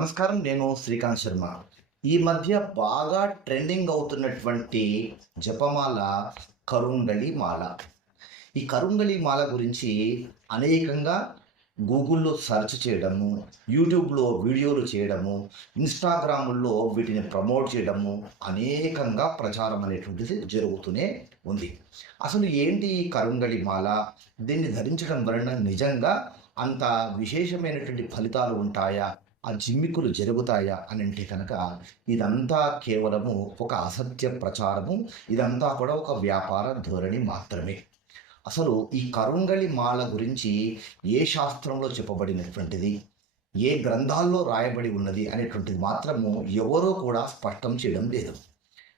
నమస్కారం నేను శ్రీకాంత్ శర్మ. ఈ మధ్య బాగా ట్రెండింగ్ అవుతున్నటువంటి జపమాల కరుంగళి మాల. ఈ కరుంగళి మాల గురించి అనేకంగా గూగుల్లో సెర్చ్ చేయడము యూట్యూబ్లో వీడియోలు చేయడము ఇన్స్టాగ్రాముల్లో వీటిని ప్రమోట్ చేయడము అనేకంగా ప్రచారం అనేటువంటిది జరుగుతూనే ఉంది. అసలు ఏంటి ఈ కరుంగళి మాల? దీన్ని ధరించడం వలన నిజంగా అంత విశేషమైనటువంటి ఫలితాలు ఉంటాయా? ఆ జిమ్మికులు జరుగుతాయా అని అంటే కనుక ఇదంతా కేవలము ఒక అసత్య ప్రచారము ఇదంతా కూడా ఒక వ్యాపార ధోరణి మాత్రమే. అసలు ఈ కరుంగళి మాల గురించి ఏ శాస్త్రంలో చెప్పబడినటువంటిది? ఏ గ్రంథాల్లో రాయబడి ఉన్నది అనేటువంటిది మాత్రము ఎవరూ కూడా స్పష్టం చేయడం లేదు.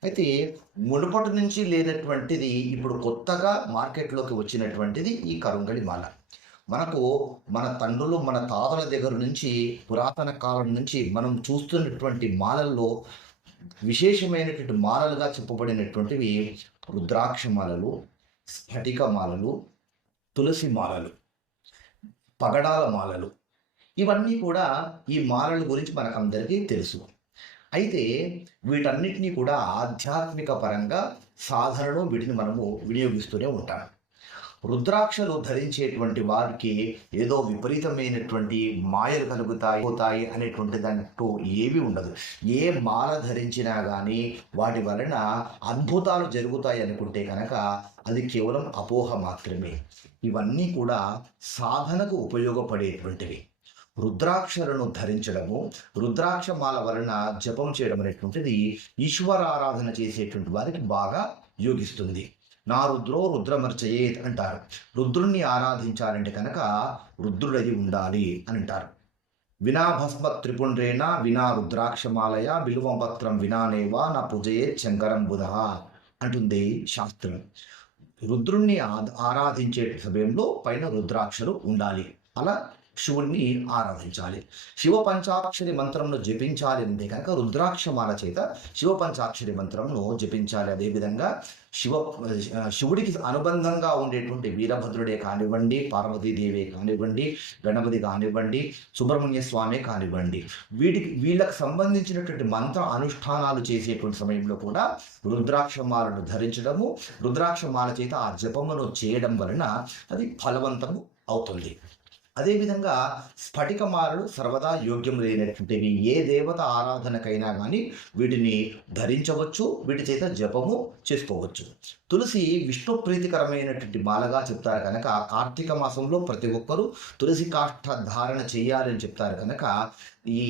అయితే మునుపటి నుంచి లేనటువంటిది ఇప్పుడు కొత్తగా మార్కెట్లోకి వచ్చినటువంటిది ఈ కరుంగళి మాల. మనకు మన తండ్రులు మన తాతల దగ్గర నుంచి పురాతన కాలం నుంచి మనం చూస్తున్నటువంటి మాలల్లో విశేషమైనటువంటి మాలలుగా చెప్పబడినటువంటివి రుద్రాక్ష మాలలు స్ఫటిక మాలలు తులసి మాలలు పగడాల మాలలు. ఇవన్నీ కూడా ఈ మాలల గురించి మనకందరికీ తెలుసు. అయితే వీటన్నిటినీ కూడా ఆధ్యాత్మిక పరంగా సాధనలో వీటిని మనము వినియోగిస్తూనే ఉంటాం. రుద్రాక్షలు ధరించేటువంటి వారికి ఏదో విపరీతమైనటువంటి మాయలు కలుగుతాయి పోతాయి అనేటువంటి దాంట్లో ఏవి ఉండదు. ఏ మాల ధరించినా కానీ వాటి వలన అద్భుతాలు జరుగుతాయి అనుకుంటే కనుక అది కేవలం అపోహ మాత్రమే. ఇవన్నీ కూడా సాధనకు ఉపయోగపడేటువంటివి. రుద్రాక్షలను ధరించడము రుద్రాక్ష మాల వలన జపం చేయడం అనేటువంటిది ఈశ్వరారాధన చేసేటువంటి వారికి బాగా యోగిస్తుంది. నా రుద్రో రుద్రమర్చయేత్ అంటారు. రుద్రుణ్ణి ఆరాధించాలంటే కనుక రుద్రుడయి ఉండాలి అని అంటారు. వినా భస్మ త్రిపుండ్రేణ వినా రుద్రాక్షమాలయ బిలువపత్రం వినానేవా నా పూజయే శంకరం బుధ అంటుంది శాస్త్రం. రుద్రుణ్ణి ఆరాధించే సమయంలో పైన రుద్రాక్షలు ఉండాలి. అలా శివుణ్ణి ఆరాధించాలి. శివ పంచాక్షరి మంత్రంను జపించాలి అంటే కనుక రుద్రాక్షమాల చేత శివ పంచాక్షరి మంత్రంను జపించాలి. అదేవిధంగా శివ శివుడికి అనుబంధంగా ఉండేటువంటి వీరభద్రుడే కానివ్వండి పార్వతీదేవే కానివ్వండి గణపతి కానివ్వండి సుబ్రహ్మణ్య స్వామి కానివ్వండి వీటికి వీళ్ళకి సంబంధించినటువంటి మంత్ర అనుష్ఠానాలు చేసేటువంటి సమయంలో కూడా రుద్రాక్షమాలను ధరించడము రుద్రాక్షమాల చేత ఆ జపమును చేయడం వలన అది ఫలవంతము అవుతుంది. అదేవిధంగా స్ఫటికమాలలు సర్వదా యోగ్యం లేనటువంటివి. ఏ దేవత ఆరాధనకైనా కానీ వీటిని ధరించవచ్చు వీటి చేత జపము చేసుకోవచ్చు. తులసి విష్ణు ప్రీతికరమైనటువంటి మాలగా చెప్తారు కనుక కార్తీక మాసంలో ప్రతి ఒక్కరూ తులసి కాష్ట ధారణ చేయాలని చెప్తారు కనుక ఈ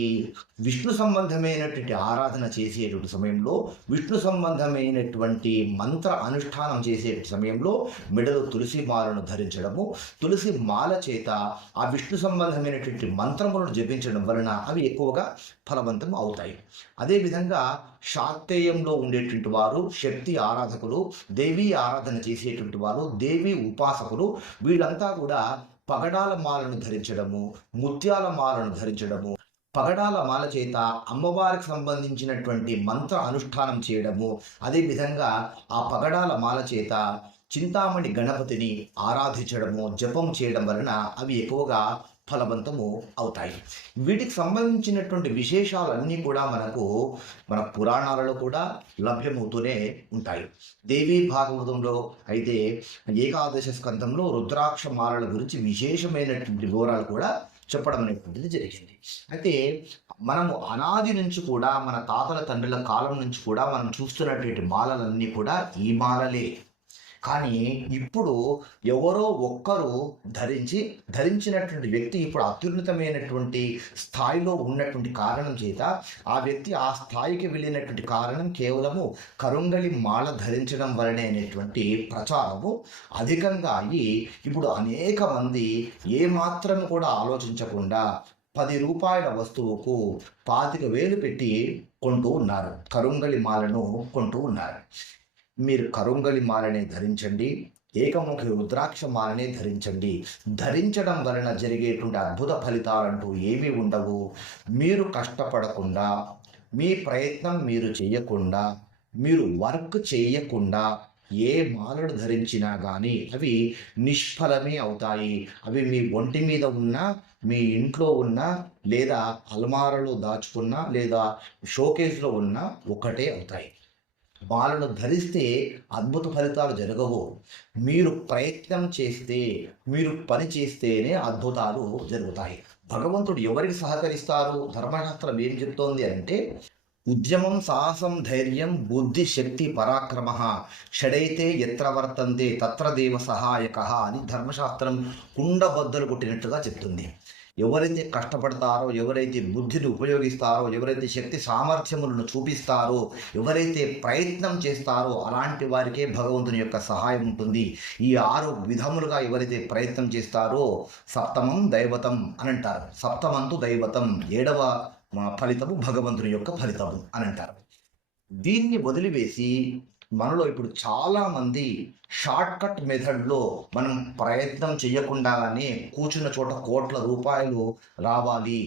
విష్ణు సంబంధమైనటువంటి ఆరాధన చేసేటువంటి సమయంలో విష్ణు సంబంధమైనటువంటి మంత్ర అనుష్ఠానం చేసే సమయంలో మెడలో తులసి మాలను ధరించడము తులసి మాల చేత ఆ విష్ణు సంబంధమైనటువంటి మంత్రములను జపించడం వలన అవి ఎక్కువగా ఫలవంతం అవుతాయి. అదేవిధంగా శాక్తేయంలో ఉండేటువంటి వారు శక్తి ఆరాధకులు దేవీ ఆరాధన చేసేటువంటి వారు దేవి ఉపాసకులు వీళ్ళంతా కూడా పగడాల మాలను ధరించడము ముత్యాల మాలను ధరించడము పగడాల మాల చేత అమ్మవారికి సంబంధించినటువంటి మంత్ర అనుష్ఠానం చేయడము. అదేవిధంగా ఆ పగడాల మాల చేత చింతామణి గణపతిని ఆరాధించడము జపం చేయడం వలన అవి ఎక్కువగా ఫలవంతము అవుతాయి. వీటికి సంబంధించినటువంటి విశేషాలన్నీ కూడా మనకు మన పురాణాలలో కూడా లభ్యమవుతూనే ఉంటాయి. దేవీ భాగవతంలో అయితే ఏకాదశ స్కంధంలో రుద్రాక్ష మాలల గురించి విశేషమైనటువంటి వివరాలు కూడా చెప్పడం అనేటువంటిది జరిగింది. అయితే మనము అనాది నుంచి కూడా మన తాతల తండ్రుల కాలం నుంచి కూడా మనం చూస్తున్నటువంటి మాలలన్నీ కూడా ఈ మాలలే. కానీ ఇప్పుడు ఎవరో ఒక్కరు ధరించి ధరించినటువంటి వ్యక్తి ఇప్పుడు అత్యున్నతమైనటువంటి స్థాయిలో ఉన్నటువంటి కారణం చేత ఆ వ్యక్తి ఆ స్థాయికి వెళ్ళినటువంటి కారణం కేవలము కరుంగలి మాల ధరించడం వలనే అనేటువంటి ప్రచారము అధికంగా అయ్యి ఇప్పుడు అనేక మంది ఏమాత్రం కూడా ఆలోచించకుండా పది రూపాయల వస్తువుకు పాతిక వేలు పెట్టి కొంటూ ఉన్నారు. కరుంగలి మాలను కొంటూ ఉన్నారు. మీరు కరుంగలి మాలనే ధరించండి ఏకముఖి రుద్రాక్ష మాలనే ధరించండి. ధరించడం వలన జరిగేటువంటి అద్భుత ఫలితాలంటూ ఏమీ ఉండవు. మీరు కష్టపడకుండా మీ ప్రయత్నం మీరు చేయకుండా మీరు వర్క్ చేయకుండా ఏ మాలలు ధరించినా కానీ అవి నిష్ఫలమే అవుతాయి. అవి మీ ఒంటి మీద ఉన్న మీ ఇంట్లో ఉన్న లేదా అల్మారలో దాచుకున్న లేదా షోకేస్లో ఉన్న ఒకటే అవుతాయి. బాలను ధరిస్తే అద్భుత ఫలితాలు జరగవు. మీరు ప్రయత్నం చేస్తే మీరు పని చేస్తేనే అద్భుతాలు జరుగుతాయి. భగవంతుడు ఎవరికి సహకరిస్తారు? ధర్మశాస్త్రం ఏం చెప్తోంది అంటే ఉద్యమం సాహసం ధైర్యం బుద్ధి శక్తి పరాక్రమ. షడైతే ఎత్ర వర్తంతే తత్ర దేవ సహాయక అని ధర్మశాస్త్రం కుండబద్దలు కొట్టినట్టుగా చెప్తుంది. ఎవరైతే కష్టపడతారో ఎవరైతే బుద్ధిని ఉపయోగిస్తారో ఎవరైతే శక్తి సామర్థ్యములను చూపిస్తారో ఎవరైతే ప్రయత్నం చేస్తారో అలాంటి వారికే భగవంతుని యొక్క సహాయం ఉంటుంది. ఈ ఆరు విధములుగా ఎవరైతే ప్రయత్నం చేస్తారో సప్తమం దైవతం అని అంటారు. సప్తమంతు దైవతం ఏడవ ఫలితము భగవంతుని యొక్క ఫలితము అని అంటారు. దీన్ని వదిలివేసి మనలో ఇప్పుడు చాలామంది షార్ట్ కట్ మెథడ్లో మనం ప్రయత్నం చేయకుండానే కూర్చున్న చోట కోట్ల రూపాయలు రావాలి.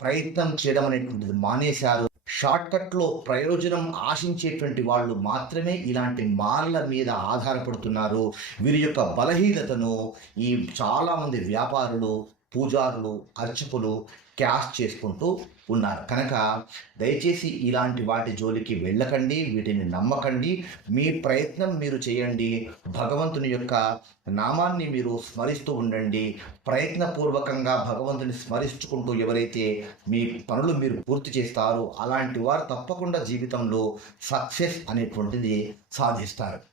ప్రయత్నం చేయడం అనేటువంటిది మానేశారు. షార్ట్ కట్లో ప్రయోజనం ఆశించేటువంటి వాళ్ళు మాత్రమే ఇలాంటి మాల్ల మీద ఆధారపడుతున్నారు. వీరి యొక్క బలహీనతను ఈ చాలామంది వ్యాపారులు పూజారులు అర్చకులు క్యాష్ చేసుకుంటూ ఉన్నారు. కనుక దయచేసి ఇలాంటి వాటి జోలికి వెళ్ళకండి వీటిని నమ్మకండి. మీ ప్రయత్నం మీరు చేయండి. భగవంతుని యొక్క నామాన్ని మీరు స్మరిస్తూ ఉండండి. ప్రయత్నపూర్వకంగా భగవంతుని స్మరించుకుంటూ ఎవరైతే మీ పనులు మీరు పూర్తి చేస్తారో అలాంటి వారు తప్పకుండా జీవితంలో సక్సెస్ అనేటువంటిది సాధిస్తారు.